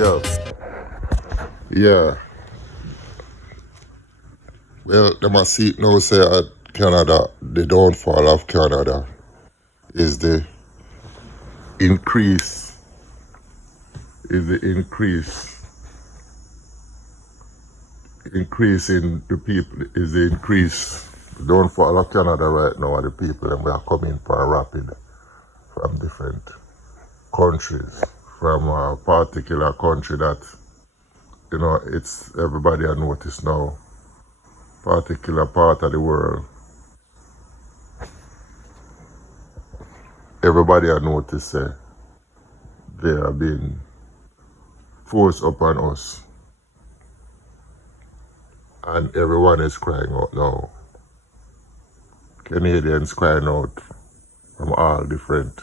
Yeah, yeah. Well, them a see it now say Canada, the downfall of Canada is the increase, is the increase in the people, is the increase, the downfall of Canada right now are the people and we are coming for a rapid from different countries, from a particular country that, it's everybody I notice now, particular part of the world. Everybody I notice they are being forced upon us. And everyone is crying out now. Canadians crying out from all different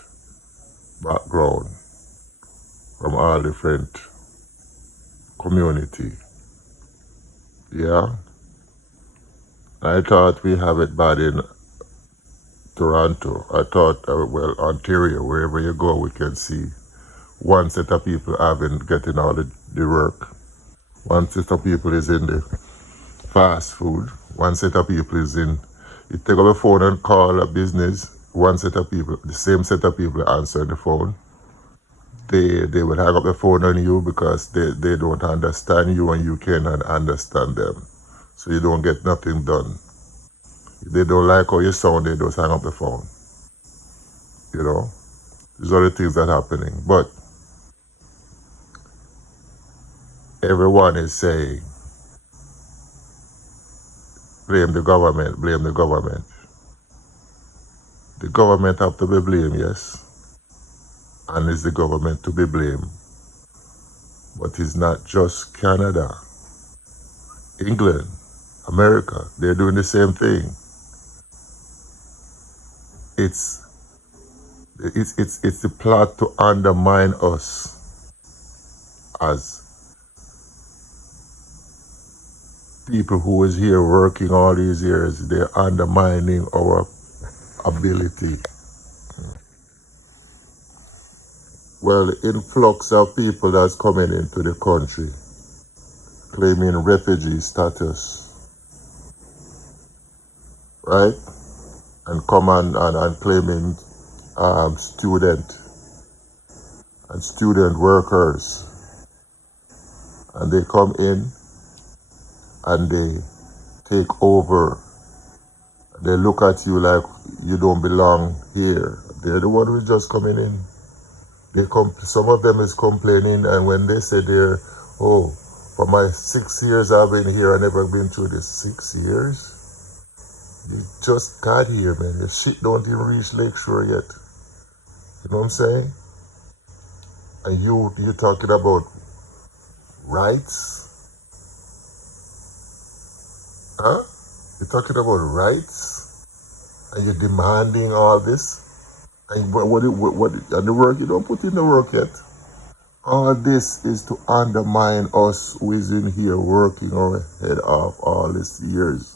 background, from all different community. Yeah? I thought we have it bad in Toronto. I thought, Ontario, wherever you go, we can see one set of people getting all the work. One set of people is in the fast food. One set of people is in, you take up a phone and call a business. One set of people, the same set of people answer the phone. They will hang up the phone on you because they don't understand you and you cannot understand them. So you don't get nothing done. If they don't like how you sound, they just hang up the phone. You know? These are the things that are happening. But everyone is saying, blame the government, blame the government. The government have to be blamed, yes. And it's the government to be blamed. But it's not just Canada. England, America, they're doing the same thing. It's the plot to undermine us as people who is here working all these years. They're undermining our ability. Well, the influx of people that's coming into the country claiming refugee status, right? And come and claiming student workers. And they come in and they take over. They look at you like you don't belong here. They're the one who's just coming in. Some of them is complaining, and when they say for my 6 years I've been here, I never been through this 6 years. You just got here, man. Your shit don't even reach Lakeshore yet. You know what I'm saying? And you're talking about rights? Huh? You're talking about rights? And you're demanding all this? And what and the work, you don't put in the work yet. All this is to undermine us who is in here working our head off all these years.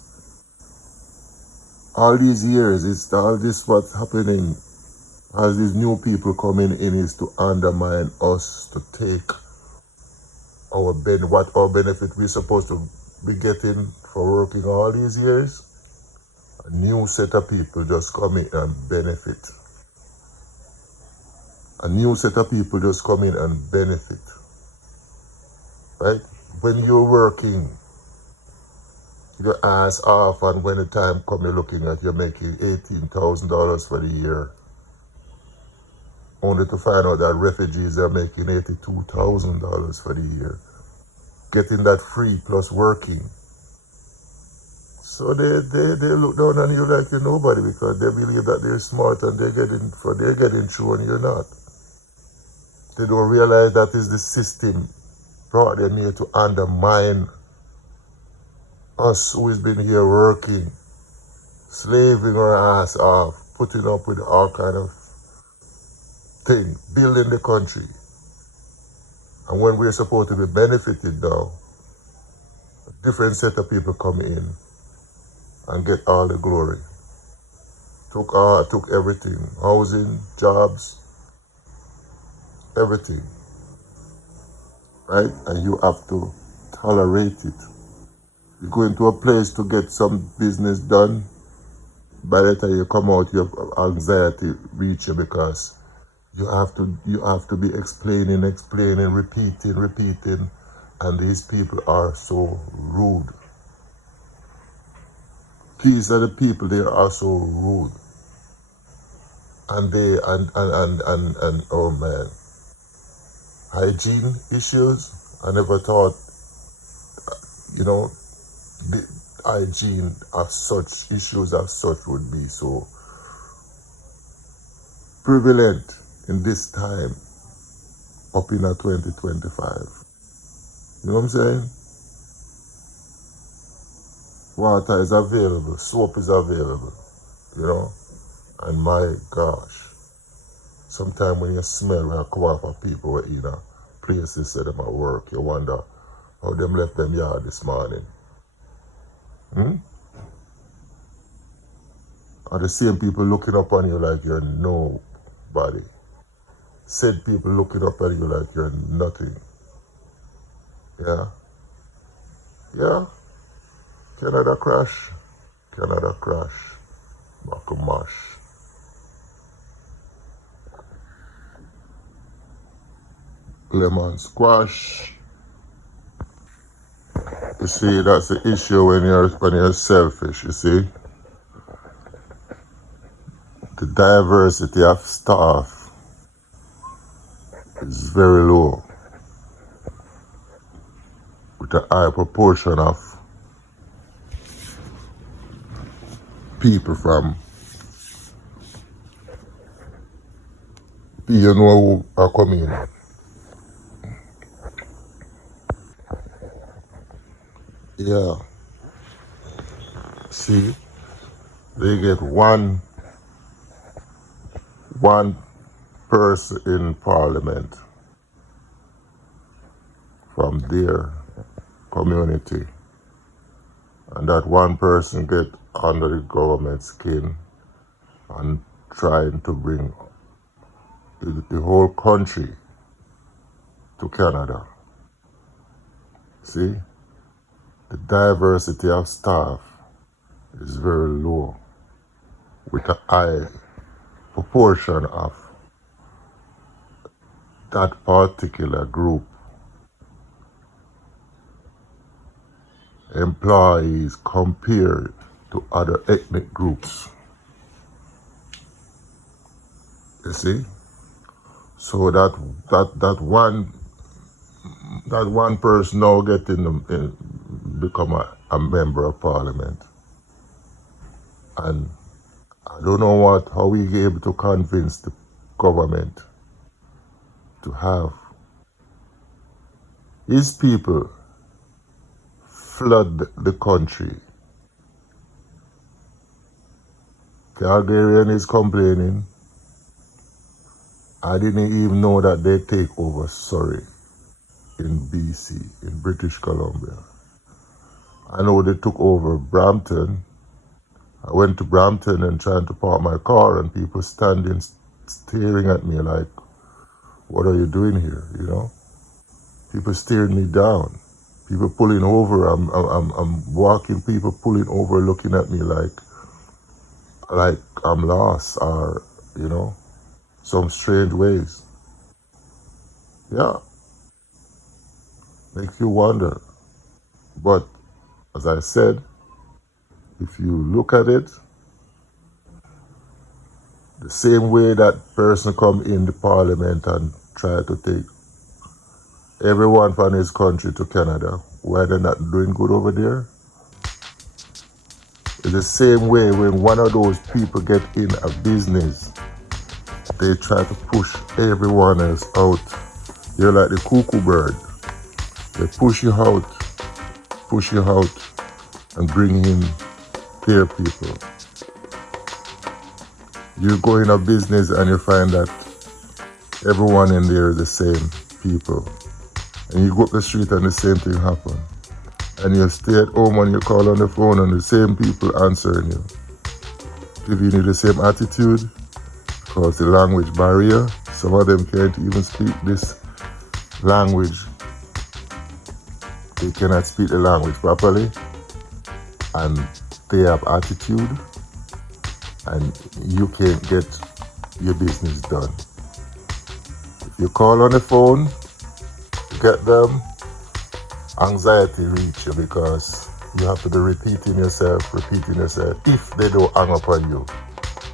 All these years, it's all this what's happening. As these new people coming in is to undermine us, to take what our benefit we're supposed to be getting for working all these years. A new set of people just come in and benefit. A new set of people just come in and benefit. Right? When you're working your ass off, and when the time comes you're looking at you're making $18,000 for the year, only to find out that refugees are making $82,000 for the year. Getting that free plus working. So they look down on you like you're nobody because they believe that they're smart and they're getting through and you're not. They don't realize that is the system brought them here to undermine us who has been here working, slaving our ass off, putting up with all kind of thing, building the country. And when we're supposed to be benefited now, a different set of people come in and get all the glory. Took everything, housing, jobs, everything, right? And you have to tolerate it. You go into a place to get some business done, by the time you come out, your anxiety reach you because you have to be explaining, repeating, and these people are so rude. These are the people, they are so rude. And they and oh man, hygiene issues. I never thought, you know, the hygiene of such issues as such would be so prevalent in this time up in a 2025. You know what I'm saying? Water is available, soap is available, you know? And my gosh, sometimes when you smell when you come off of people who in a places that them at work, you wonder how them left them yard this morning. Are the same people looking up on you like you're nobody. Said people looking up at you like you're nothing. Yeah? Yeah? Canada crash. Canada crash. Back a mash. Lemon squash. You see, that's the issue when you're selfish, you see. The diversity of staff is very low, with a high proportion of people from you know who are coming. Yeah. See, they get one person in parliament from their community, and that one person get under the government skin and trying to bring the whole country to Canada. See, the diversity of staff is very low, with a high proportion of that particular group employees compared to other ethnic groups. You see? So that one person now become a member of parliament. And I don't know how we able to convince the government to have his people flood the country. Calgarian is complaining. I didn't even know that they take over Surrey in BC, in British Columbia. I know they took over Brampton. I went to Brampton and trying to park my car, and people standing staring at me like, what are you doing here, you know? People staring me down. People pulling over. I'm walking, people pulling over, looking at me like I'm lost, or, you know, some strange ways. Yeah. Make you wonder. But as I said, if you look at it, the same way that person come in the parliament and try to take everyone from his country to Canada, why they're not doing good over there? It's the same way when one of those people get in a business, they try to push everyone else out. You're like the cuckoo bird. They push you out, and bring in their people. You go in a business and you find that everyone in there is the same people. And you go up the street and the same thing happen. And you stay at home and you call on the phone and the same people answering you, giving you the same attitude, because the language barrier. Some of them can't even speak this language they cannot speak the language properly, and they have attitude, and you can't get your business done. If you call on the phone, get them, anxiety reach you because you have to be repeating yourself. If they don't hang up on you,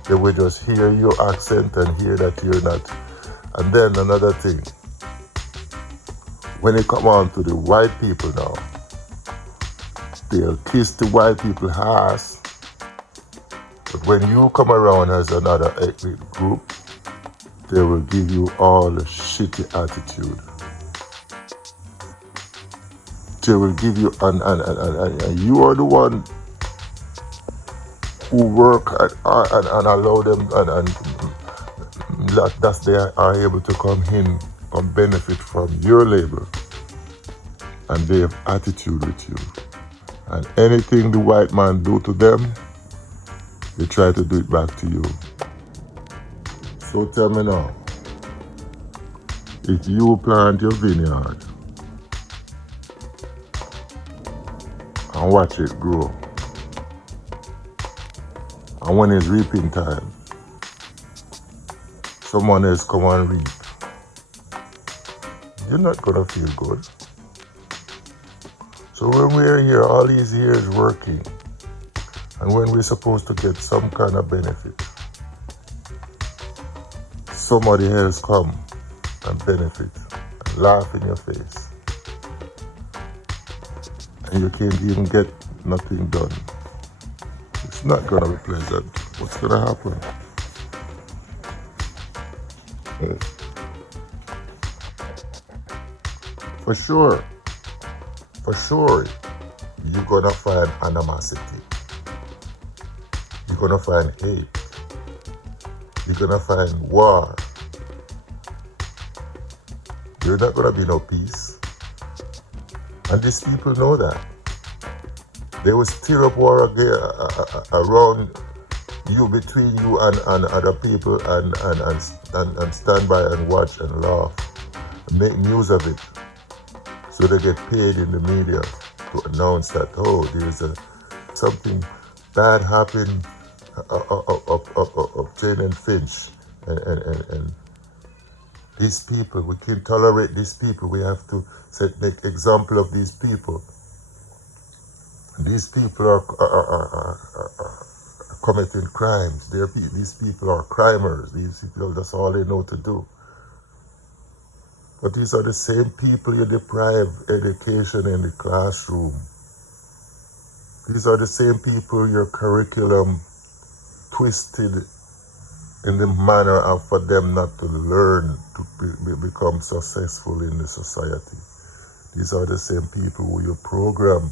they will just hear your accent and hear that you're not. And then another thing, when it come on to the white people now, they'll kiss the white people's ass. But when you come around as another ethnic group, they will give you all the shitty attitude. They will give you, and you are the one who work and allow them, and that they are able to come in and benefit from your labor. And they have attitude with you. And anything the white man do to them, they try to do it back to you. So tell me now, if you plant your vineyard and watch it grow, and when it's reaping time, someone else come and reap, you're not gonna feel good. So when we're here all these years working, and when we're supposed to get some kind of benefit, somebody else come and benefit and laugh in your face, and you can't even get nothing done. It's not gonna be pleasant. What's gonna happen? For sure, you're gonna find animosity. You're gonna find hate. You're gonna find war. There's not gonna be no peace. And these people know that. They will stir up war around you, between you and other people, and stand by and watch and laugh, and make news of it. So they get paid in the media to announce that, oh, there's something bad happened of Jane and Finch, and these people, we can't tolerate these people. We have to make example of these people. These people are committing crimes. These people are crimers. These people, that's all they know to do. But these are the same people you deprive education in the classroom. These are the same people your curriculum twisted in the manner of for them not to learn to become successful in the society. These are the same people who you program.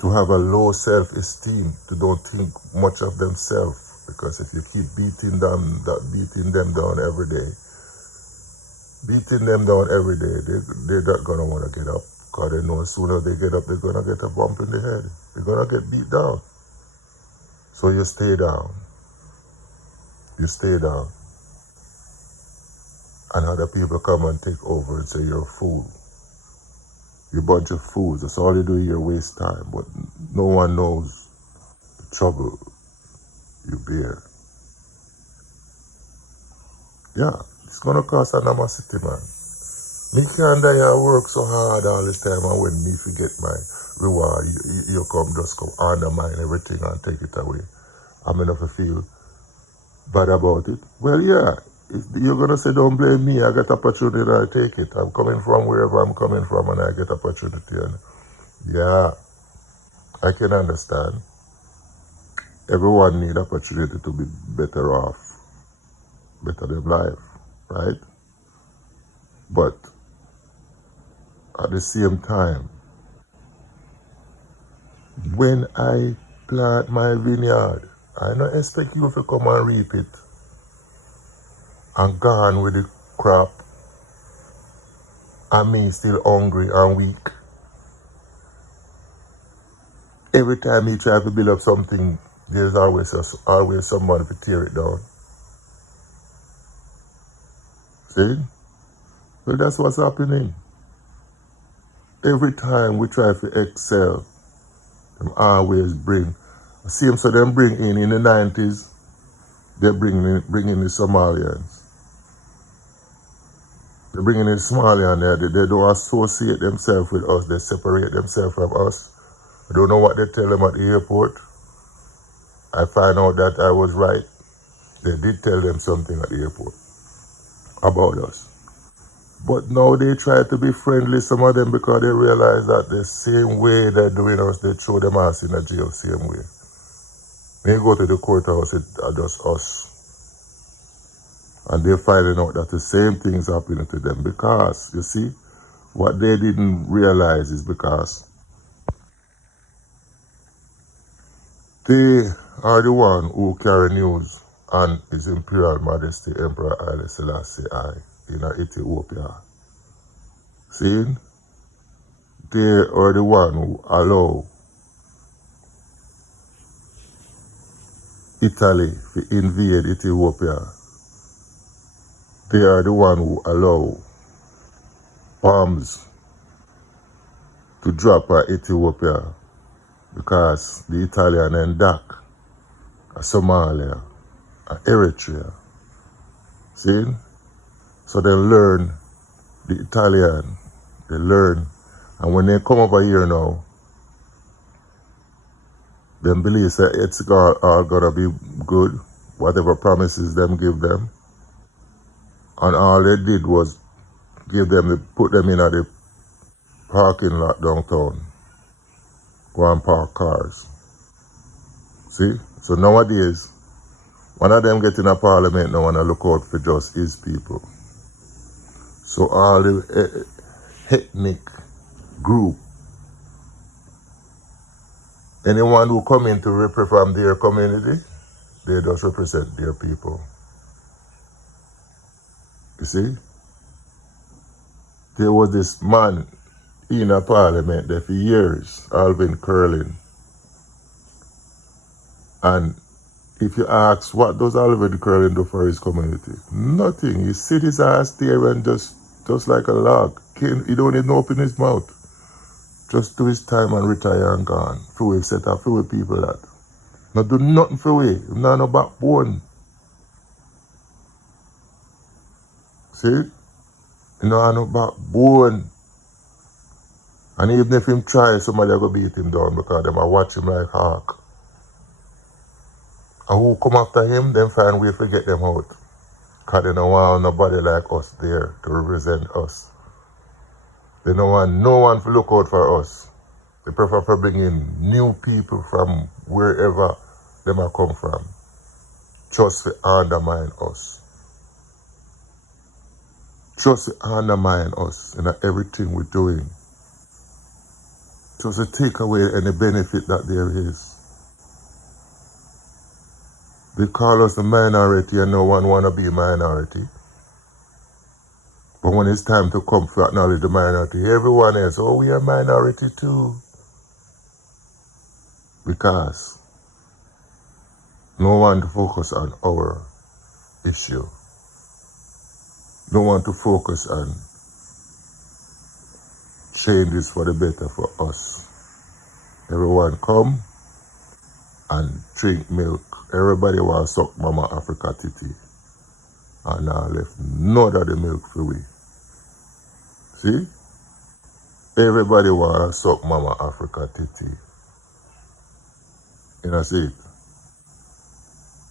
To have a low self-esteem, to don't think much of themselves, because if you keep beating them down every day, they're not gonna want to get up, because they know as soon as they get up, they're gonna get a bump in the head. They're gonna get beat down. So you stay down. And other people come and take over and say you're a fool. You're a bunch of fools. That's all you do here, waste time. But no one knows the trouble you bear. Yeah, it's gonna cost animosity, man. Me can't die and work so hard all this time, and when me forget my reward, you just come undermine everything and take it away. I'm enough to feel bad about it. Well, yeah, if you're gonna say don't blame me, I get opportunity and I take it. I'm coming from wherever I'm coming from and I get opportunity, and yeah, I can understand. Everyone need opportunity to be better off, better than life, right? But at the same time, when I plant my vineyard, I don't expect you to come and reap it and gone with the crop, and me still hungry and weak. Every time you try to build up something, there's always someone to tear it down. See? Well, that's what's happening. Every time we try to excel, them always bring. Same so them bring in the 90s, they bring in the Somalians. They bring in the Somalians there. They don't associate themselves with us. They separate themselves from us. I don't know what they tell them at the airport. I find out that I was right. They did tell them something at the airport about us. But now they try to be friendly, some of them, because they realize that the same way they're doing us, they throw them ass in a jail same way. When you go to the courthouse, it's just us. And they're finding out that the same thing's happening to them because, you see, what they didn't realize is because they are the one who carry news on His Imperial Majesty Emperor Haile Selassie I in Ethiopia. See? They are the one who allow Italy to invade Ethiopia. They are the one who allow bombs to drop at Ethiopia because the Italian and DAC, Somalia, Eritrea. See? So they learn the Italian, they learn, and when they come over here now, they believe that it's all gonna be good, whatever promises them give them. And all they did was put them in at the parking lot downtown, go and park cars. See? So nowadays, one of them get in a parliament now and I look out for just his people. So all the ethnic group, anyone who come in to represent their community, they just represent their people. You see? There was this man in a parliament there for years, Alvin Curlin. And if you ask, what does Alvin Curlin do for his community? Nothing. He sit his ass there and just like a log. He don't even open his mouth. Just do his time and retire and gone. Few set up, few people that. Not do nothing for we. Not no backbone. See? You know, no backbone. And even if him try, somebody will beat him down because them are watch him like hawk. And who come after him, them find way to get them out. Because they don't want nobody like us there to represent us. They don't want no one to look out for us. They prefer to bring in new people from wherever they might come from. Just to undermine us. Just to undermine us in everything we're doing. Just to take away any benefit that there is. They call us a minority and no one want to be a minority. But when it's time to come to acknowledge the minority, everyone else, oh, we are a minority too. Because no one to focus on our issue. No one to focus on changes for the better for us. Everyone come and drink milk. Everybody want to suck Mama Africa titty. And now left none of the milk for we. See? Everybody want to suck Mama Africa titty. You know, see it?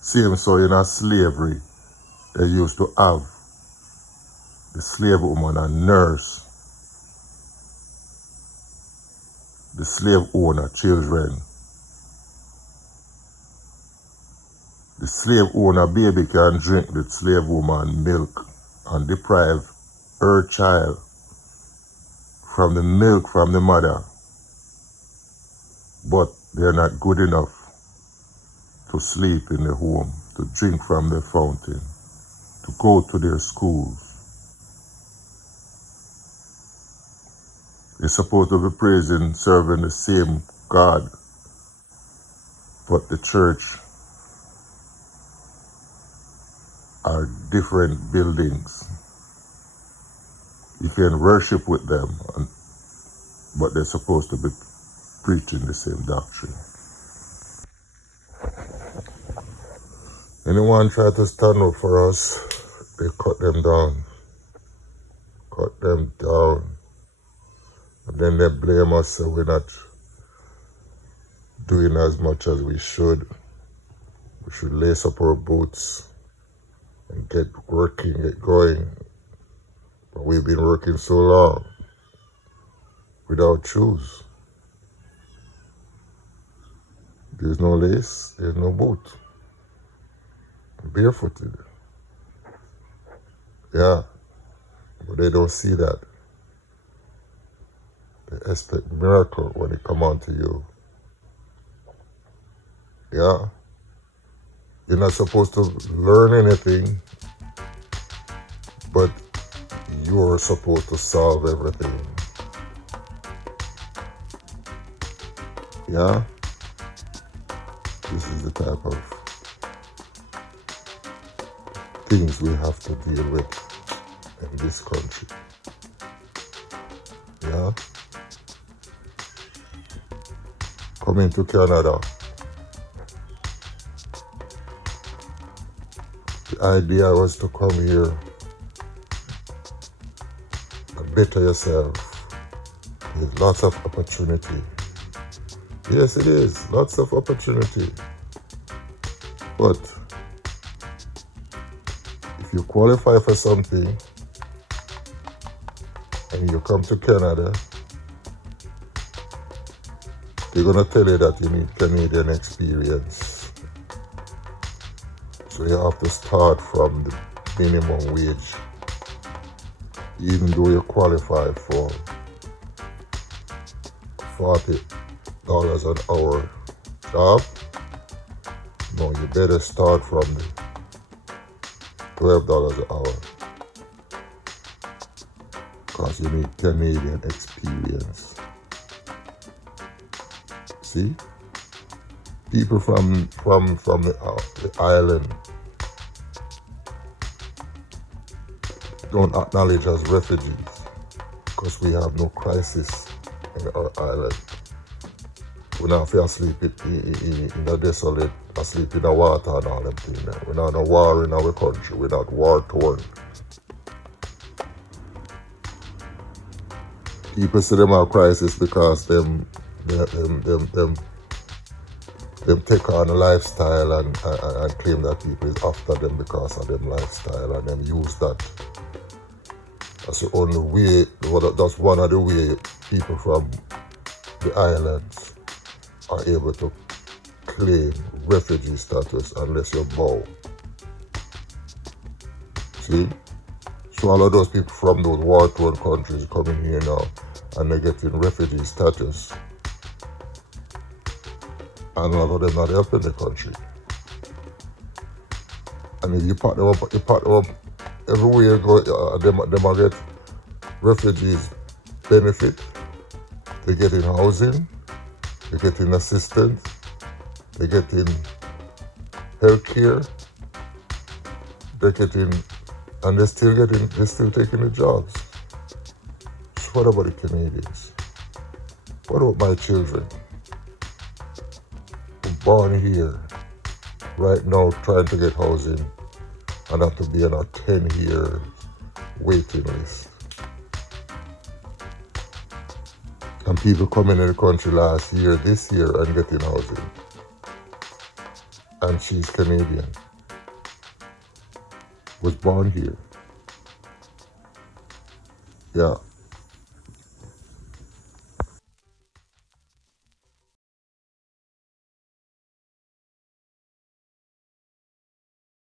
Same so in a slavery, they used to have the slave woman and nurse, the slave owner, children. The slave owner baby can drink the slave woman milk and deprive her child from the milk from the mother. But they're not good enough to sleep in the home, to drink from the fountain, to go to their schools. They're supposed to be praising, serving the same God, but the church are different buildings. You can worship with them, but they're supposed to be preaching the same doctrine. Anyone try to stand up for us, they cut them down. Cut them down. And then they blame us, so we're not doing as much as we should. We should lace up our boots and get working, get going. But we've been working so long without shoes. There's no lace, there's no boot. Barefooted. Yeah, but they don't see that. They expect miracle when it come on to you. Yeah. You're not supposed to learn anything, but you're supposed to solve everything. Yeah? This is the type of things we have to deal with in this country. Yeah? Coming to Canada, the idea was to come here and better yourself. There's lots of opportunity. Yes, it is. Lots of opportunity. But if you qualify for something and you come to Canada, they're going to tell you that you need Canadian experience. So you have to start from the minimum wage, even though you qualify for $40 an hour job. No, you better start from the $12 an hour, because you need Canadian experience. See? People from the island don't acknowledge us refugees because we have no crisis in our island. We're not asleep in the desolate, asleep in the water and all them things. We're not in a war in our country. We're not war torn. People say them have crisis because them take on a lifestyle and claim that people is after them because of them lifestyle, and them use that. That's the only way, that's one of the way people from the islands are able to claim refugee status unless you bow. See? So all of those people from those war-torn countries coming here now and they're getting refugee status. And a lot of them not helping the country. And if you part them up, everywhere you go, them get refugees benefit. They getting housing, they getting assistance, they getting health care, they're getting, and they're still taking the jobs. So what about the Canadians? What about my children? Born here, right now trying to get housing and have to be on a 10-year waiting list. And people coming in the country last year, this year, and getting housing. And she's Canadian. Was born here. Yeah.